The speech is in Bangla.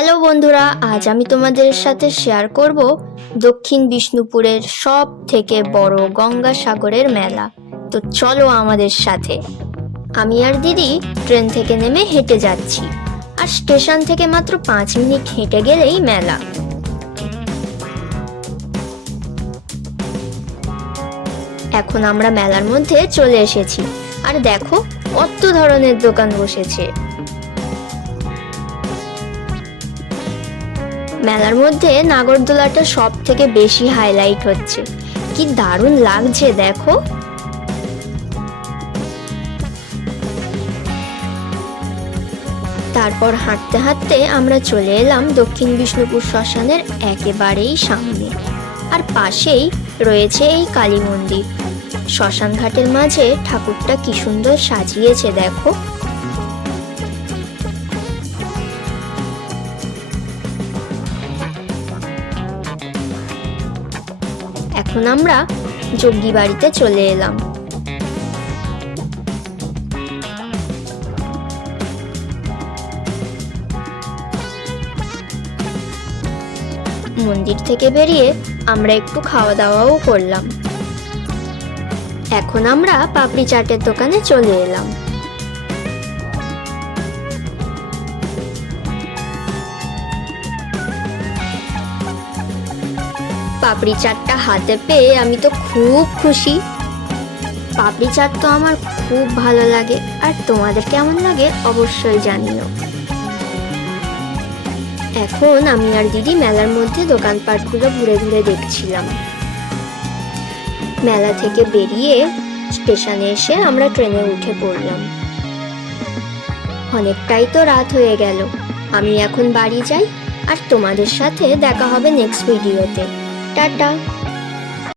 হ্যালো বন্ধুরা, আজ আমি তোমাদের সাথে শেয়ার করব দক্ষিণ বিষ্ণুপুরের সব থেকে বড় গঙ্গাসাগরের মেলা। তো চলো আমাদের সাথে। আমি আর দিদি ট্রেন থেকে নেমে হেঁটে যাচ্ছি, আর স্টেশন থেকে মাত্র 5 মিনিট হেঁটে গেলেই মেলা। এখন আমরা মেলার মধ্যে চলে এসেছি, আর দেখো কত ধরনের দোকান বসেছে। মেলার মধ্যে নাগরদোলাটা সব থেকে বেশি হাইলাইট হচ্ছে। কি দারুণ লাগছে দেখো। তারপর হাঁটতে হাঁটতে আমরা চলে এলাম দক্ষিণ বিষ্ণুপুর শ্মশানের একেবারেই সামনে, আর পাশেই রয়েছে এই কালী মন্দির। শ্মশান ঘাটের মাঝে ঠাকুরটা কি সুন্দর সাজিয়েছে দেখো। এখন আমরা যজ্ঞী বাড়িতে চলে এলাম। মন্দির থেকে বেরিয়ে আমরা একটু খাওয়া দাওয়াও করলাম। এখন আমরা পাপড়ি চাটের দোকানে চলে এলাম। পাপড়ি চাটটা হাতে পেয়ে আমি তো খুব খুশি। পাপড়ি চাট তো আমার খুব ভালো লাগে, আর তোমাদের কেমন লাগে অবশ্যই জানিও। এখন আমি আর দিদি মেলার মধ্যে দোকানপাটগুলো ঘুরে ঘুরে দেখছিলাম। মেলা থেকে বেরিয়ে স্টেশনে এসে আমরা ট্রেনে উঠে পড়লাম। অনেকটাই তো রাত হয়ে গেল। আমি এখন বাড়ি যাই, আর তোমাদের সাথে দেখা হবে নেক্সট ভিডিওতে। টাটা।